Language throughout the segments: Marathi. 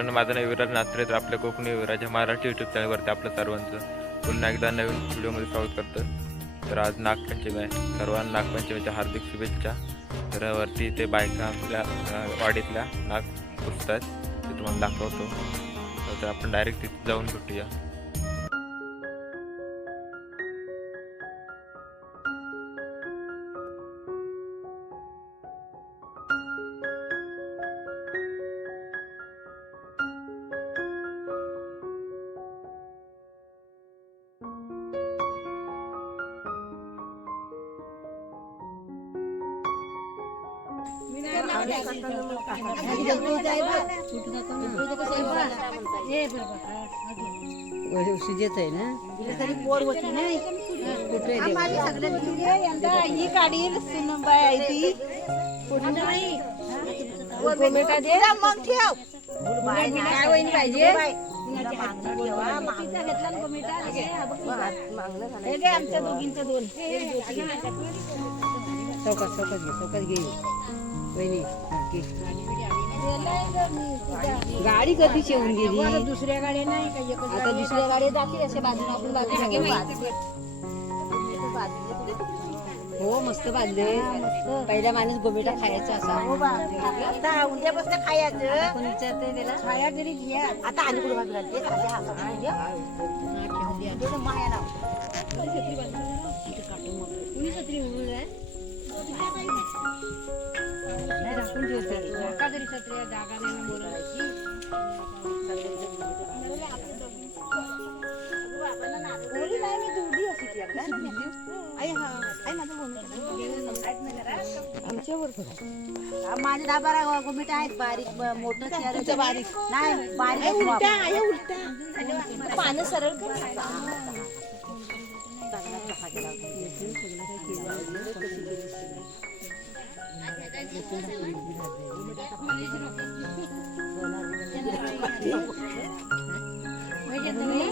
मित्रांनो माझं नाव विराज नात्रे तर आपल्या कोकणी विराज महाराष्ट्र युट्यूब चॅनलवरती आपलं सर्वांचं पुन्हा एकदा नवीन व्हिडिओमध्ये स्वागत करतो तर आज नागपंचमी आहे. सर्वांना नागपंचमीच्या हार्दिक शुभेच्छा. तर वरती ते बायका आपल्या वाडीतल्या नाग पुसतात ते तुम्हाला दाखवतो. तर आपण डायरेक्ट तिथे जाऊन भेटूया. सुजेच आहे ना कुठे यंदा ही काढी सुनबाई आहे ती गोमेटा दे मग ठेव काय वहिनी पाहिजे हे आमच्या दोघींचं दोन चौकात चौकात घे चौकात घे. गाडी कधीची येऊन गेली? दुसऱ्या गाड्या नाही आता दुसऱ्या गाडी जाते असे बाजूला आपण बाजूला हो मस्त बांधले. पहिला माणूस गोबेटा खायचा असा. आता उद्यापासून खायचं. कोण विचारते त्याला? खाया तरी घ्या. आता आणि कुठे बाजूला ते माया छत्री छत्री माझं दहा बारा गोमिट आहेत बारीक मोठं चेहऱ्याचं बारीक नाही बारीक उलटा आहे उलटा पानं सरळ कर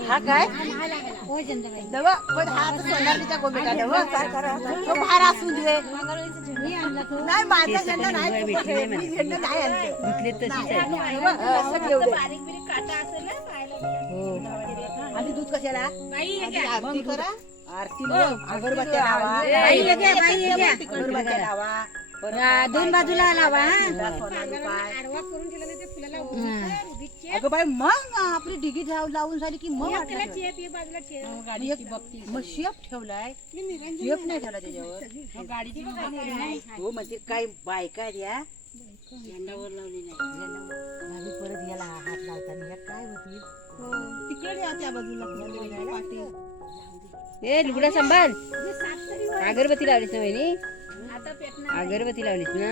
हा काय? दवा पण हा तर सोनालीचा गोमिटा दवा. काय करा? तो बाहेर असू दे. नाही माझा झेंडा नाही? मी झेंडा नाही आणलं धुतले तशीच आहे. दवा, असं ठेवलं. आणि दूध कशाला? आधी आरती करा. आरती अगरबत्त्या लावा. अगरबत्त्या लावा. दोन बाजूला लावा. अगं बाई मग आपली डिगी लावून झाली की मग मग शेप ठेवलाय. शेप नाही ठेवला त्याच्यावर. हो म्हणजे काय बायका द्या परत याला हात लावताना. या काय होती? तिकडे या त्या बाजूला. पाठी. ए लुगडा सांभाळ. अगरबत्ती लावलीस ना वहिनी? अगरबत्ती लावलीस ना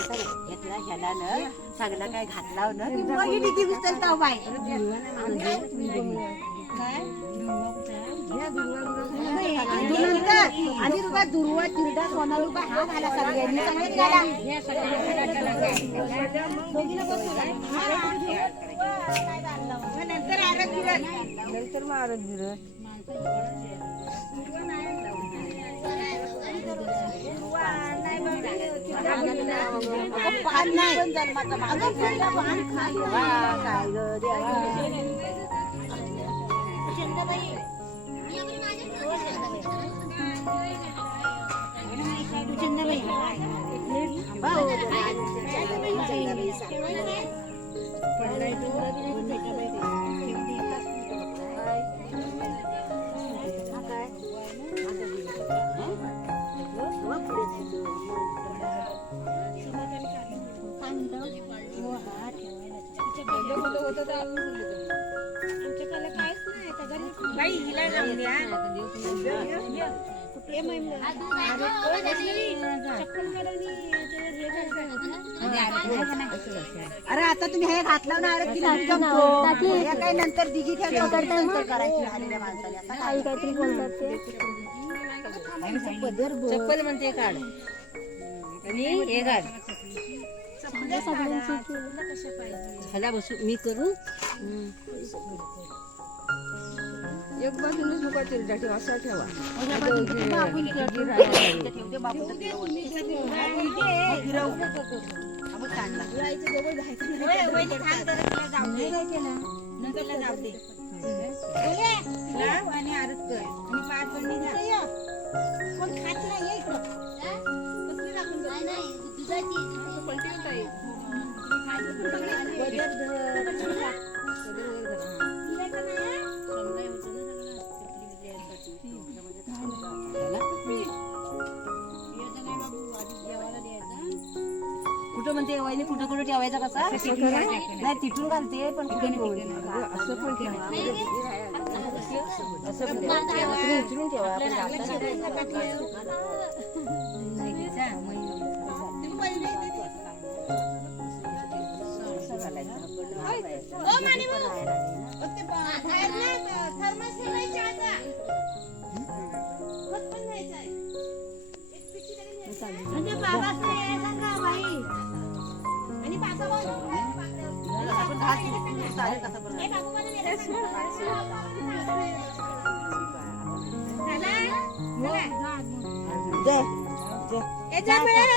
काय घेतला ह्याला न, चांगला काय घातला न की मग ही डिगी उचलता हो बाई. काय? आणि नंतर, आणि रुपा दुर्वा चिरडा सोना रुपा हा घाला सगळ्यांनी सगळ्यांनी घाला. दोघीला बसू घाल. हा. मग नंतर आरत गिरत. नंतर मग आरत गिरत. अगं पान नाही अगं पहिलं पान खा देवा, काय गं देवा. भाऊ, चंदाबाई अरे आता तुम्ही हे घातलं ना अरे की नाही जमतो हे काय नंतर दिगी ठेवलं नंतर करायची आलेल्या काहीतरी. चप्पल म्हणते काढ. आणि हे काढ झाला बसू मी करू? एक बाजूनच मुका चिरटा ठेवा असा ठेवा. आणि आरत कर. आणि पाच जणी जा. कोण खात नाही, ये इकडं. कसली राखून ठेवते? वजन धर. कुठं म्हणते वहिनी कुठं कुठं ठेवायचा कसा नाही तिथून घालते पण कुठे असं पण ठेवा असं पण ठेवा.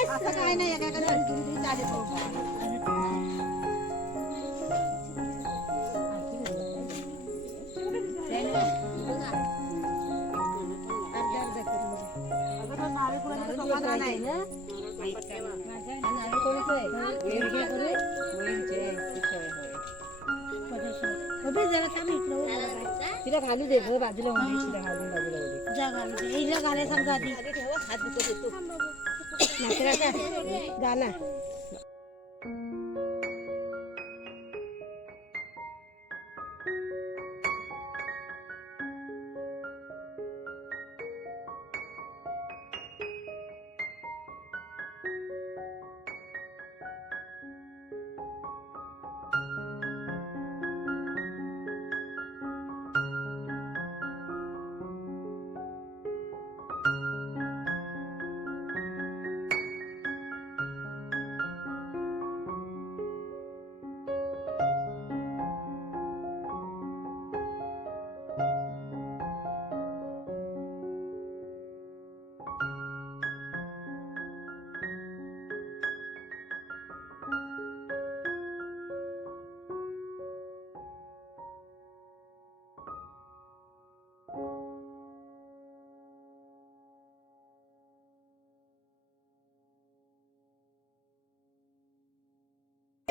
असं काय नाही एका एका झाली तरी तरी चालेल अगं तो नारळ कुणाचा कपाला नाही ना तिला घालू दे गं, बाजूला होऊ दे, तिला घालून बाजूला होऊ दे. आधी ठेवा, हात दुखत येतो. झाला.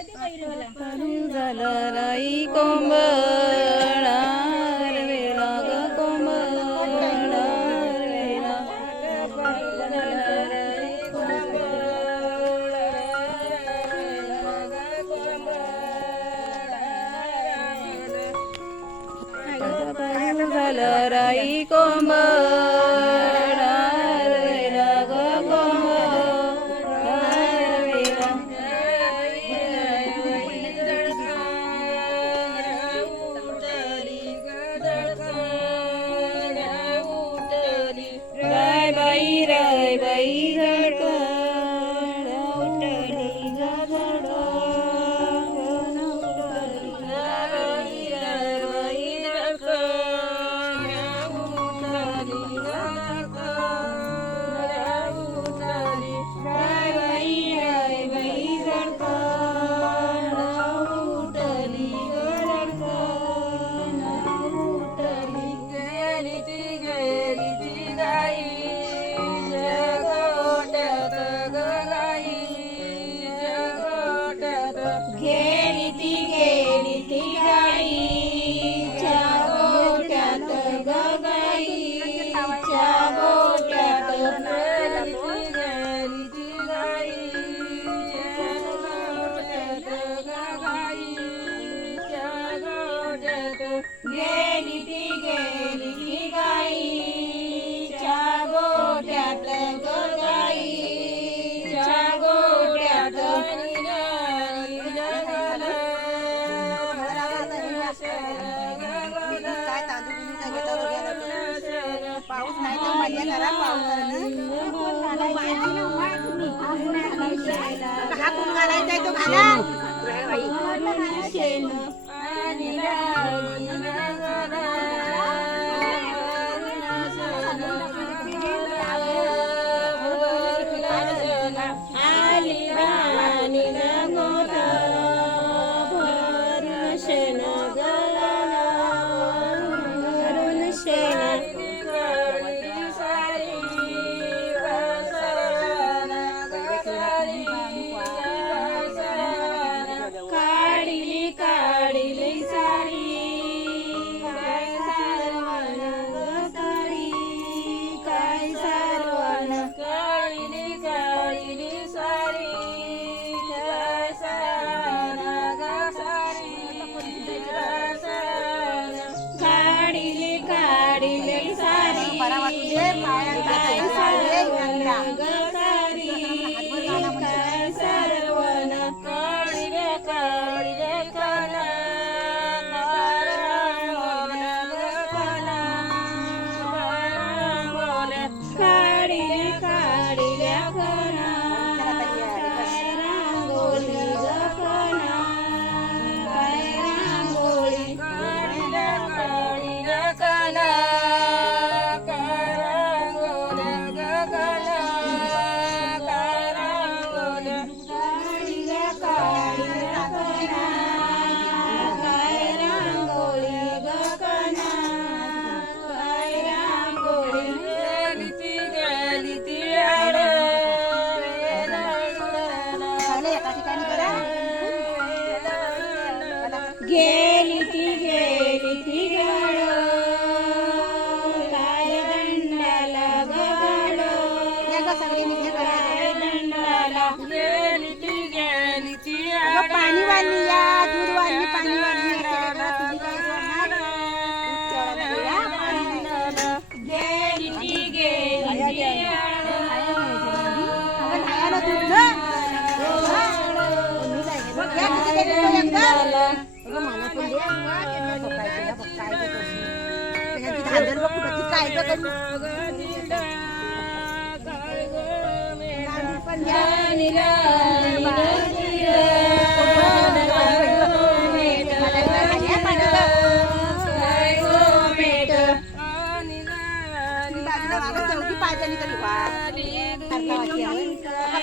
झालं राई कोंबडा वेला ग कोंबडा वेला झालं राई हा कोण घालायचा आहे तो घाला आणि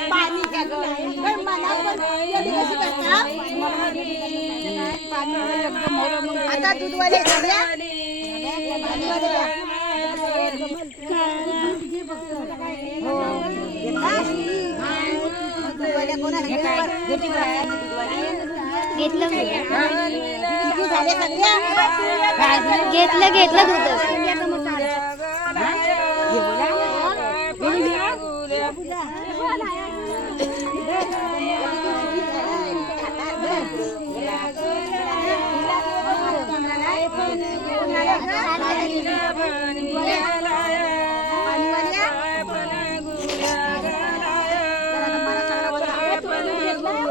पाणी घ्या गं मला पण. कशी करता? आता दूधवाले घेतलं घेतलं घेतलं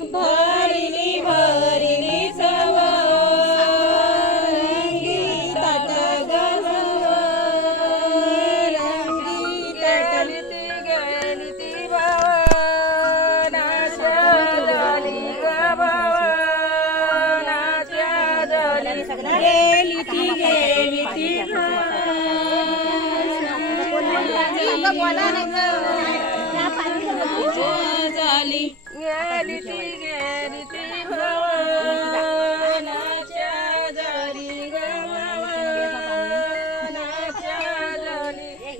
Bye.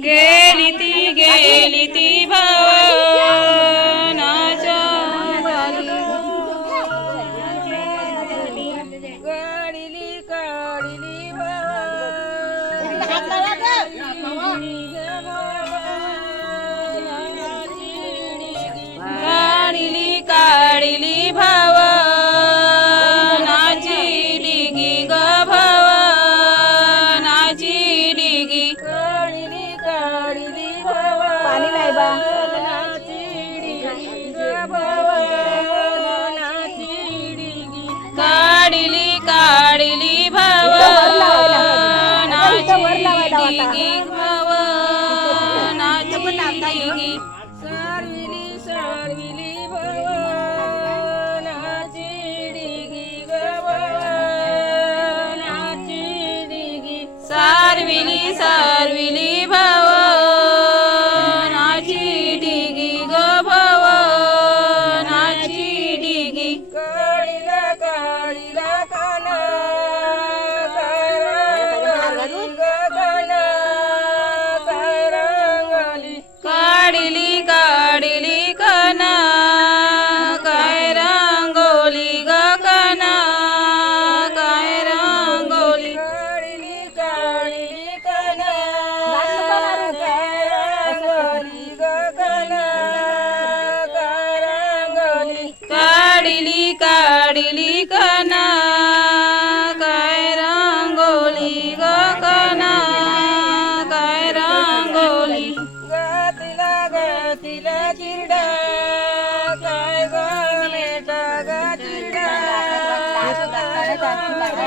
गेली ती गेली ती बा ಮಾಡಿಲಿ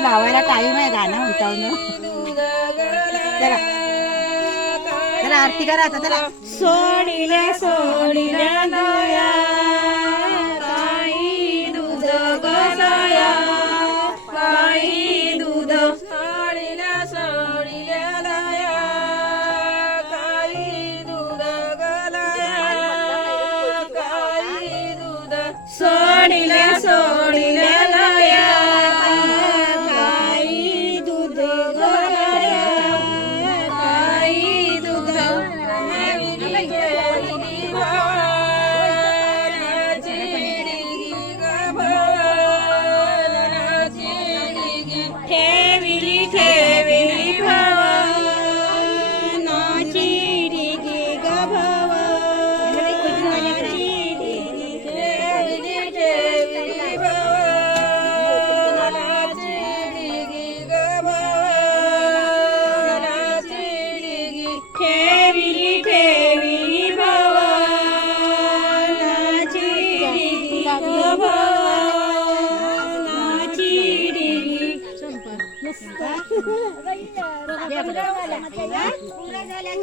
तू लावायला टाईम आहे गाणं म्हणता आरती करा आता त्याला सोडिल्या सोडिल्या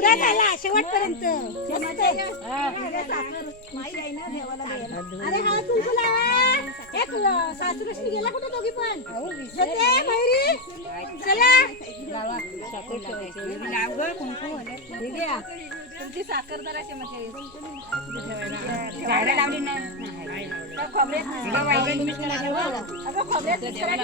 मुलगा झाला शेवटपर्यंत. अरे हा कुंकू लावा. एक सासू लक्ष्मी गेला कुठं दोघी पण? होते मयुरी चला. तुमची साखर जराशी म्हणजे झाडं लावली नाही खोबऱ्यात खोबऱ्यात ठेवा